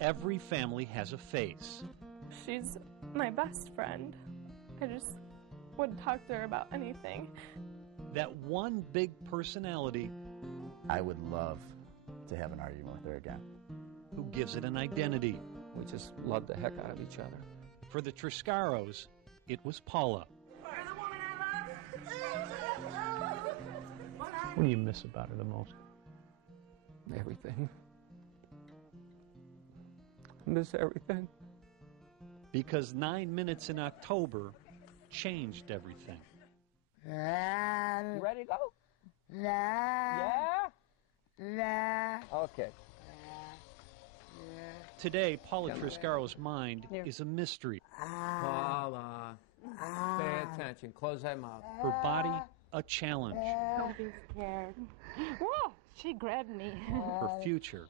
Every family has a face. She's my best friend. I just would talk to her about anything. That one big personality. I would love to have an argument with her again. Who gives it an identity. We just love the heck out of each other. For the Triscaros, it was Paula. You're the woman I love. What do you miss about her the most? Everything. I miss everything. Because 9 minutes in October changed everything. You ready to go? Yeah? Okay. Today, Paula Triscaro's mind is a mystery. Paula, pay attention. Close that mouth. Her body, a challenge. Don't be scared. Whoa, she grabbed me. Her future,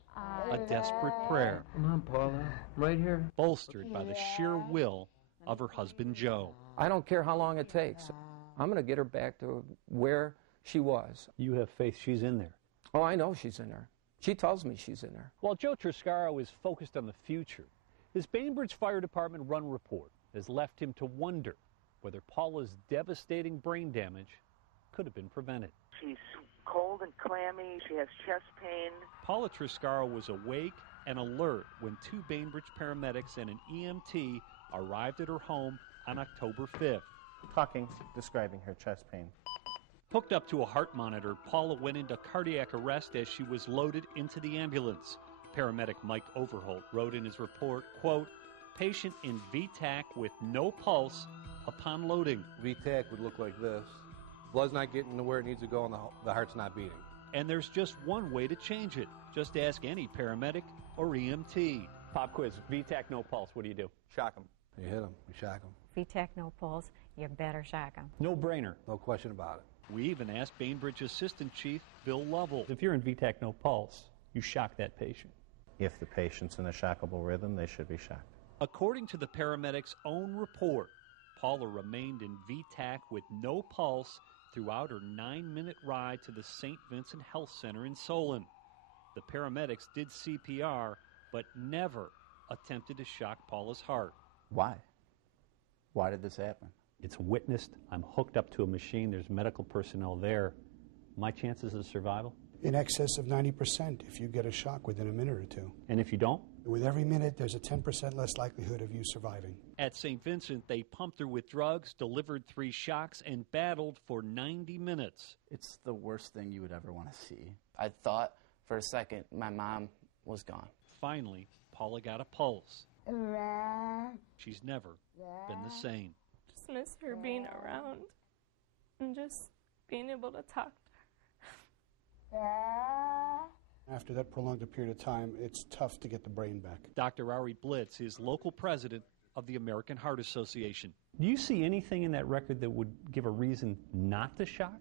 a desperate prayer. Come on, Paula. Right here. Bolstered by the sheer will of her husband, Joe. I don't care how long it takes. I'm going to get her back to where she was. You have faith she's in there. Oh, I know she's in there. She tells me she's in there. While Joe Triscaro is focused on the future, his Bainbridge Fire Department run report has left him to wonder whether Paula's devastating brain damage could have been prevented. She's cold and clammy. She has chest pain. Paula Triscaro was awake and alert when 2 Bainbridge paramedics and an EMT arrived at her home on October 5th. Talking, describing her chest pain. Hooked up to a heart monitor, Paula went into cardiac arrest as she was loaded into the ambulance. Paramedic Mike Overholt wrote in his report, quote, patient in VTAC with no pulse upon loading. VTAC would look like this. Blood's not getting to where it needs to go and the heart's not beating. And there's just one way to change it. Just ask any paramedic or EMT. Pop quiz, VTAC, no pulse, what do you do? Shock them. You hit them, you shock them. VTAC, no pulse, you better shock them. No brainer. No question about it. We even asked Bainbridge Assistant Chief Bill Lovell. If you're in VTAC, no pulse, you shock that patient. If the patient's in a shockable rhythm, they should be shocked. According to the paramedics' own report, Paula remained in VTAC with no pulse throughout her 9-minute ride to the St. Vincent Health Center in Solon. The paramedics did CPR, but never attempted to shock Paula's heart. Why? Why did this happen? It's witnessed. I'm hooked up to a machine. There's medical personnel there. My chances of survival? In excess of 90% if you get a shock within a minute or two. And if you don't? With every minute, there's a 10% less likelihood of you surviving. At St. Vincent, they pumped her with drugs, delivered 3 shocks, and battled for 90 minutes. It's the worst thing you would ever want to see. I thought for a second my mom was gone. Finally, Paula got a pulse. She's never been the same. Just miss her being around and just being able to talk to her. After that prolonged period of time, it's tough to get the brain back. Dr. Ari Blitz is local president of the American Heart Association. Do you see anything in that record that would give a reason not to shock?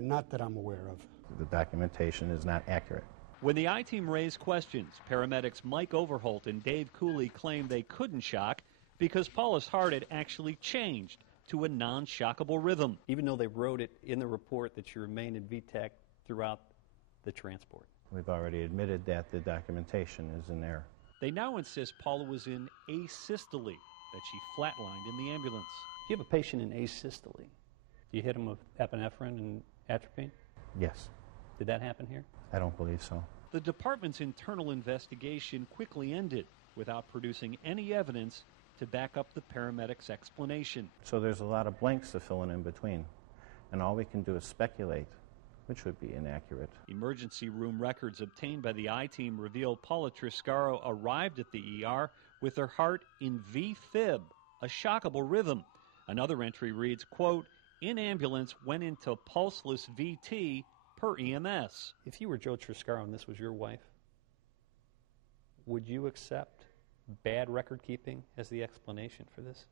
Not that I'm aware of. The documentation is not accurate. When the I-Team raised questions, paramedics Mike Overholt and Dave Cooley claimed they couldn't shock because Paula's heart had actually changed to a non-shockable rhythm. Even though they wrote it in the report that you remained in VTAC throughout the transport. We've already admitted that the documentation is in error. They now insist Paula was in asystole, that she flatlined in the ambulance. If you have a patient in asystole, do you hit them with epinephrine and atropine? Yes. Did that happen here? I don't believe so. The department's internal investigation quickly ended without producing any evidence to back up the paramedics' explanation. So there's a lot of blanks to fill in between, and all we can do is speculate, which would be inaccurate. Emergency room records obtained by the I-Team reveal Paula Triscaro arrived at the ER with her heart in V-fib, a shockable rhythm. Another entry reads, quote, in ambulance went into pulseless VT per EMS. If you were Joe Triscaro and this was your wife, would you accept bad record keeping as the explanation for this?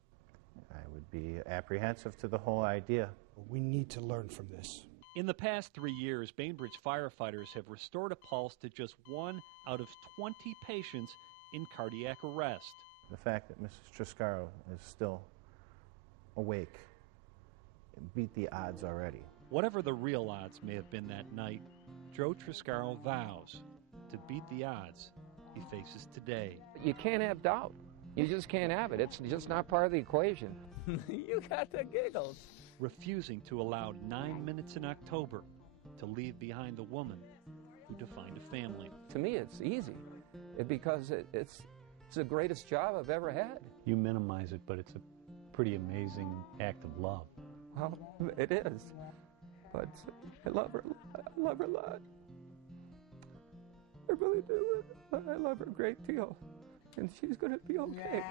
I would be apprehensive to the whole idea. We need to learn from this. In the past 3 years, Bainbridge firefighters have restored a pulse to just 1 out of 20 patients in cardiac arrest. The fact that Mrs. Triscaro is still awake beat the odds already. Whatever the real odds may have been that night, Joe Triscaro vows to beat the odds he faces today. You can't have doubt. You just can't have it. It's just not part of the equation. You got the giggles. Refusing to allow 9 minutes in October to leave behind the woman who defined a family. To me, it's easy because it's the greatest job I've ever had. You minimize it, but it's a pretty amazing act of love. Well, it is. But I love her. I love her a lot. I really do. I love her a great deal. And she's going to be okay.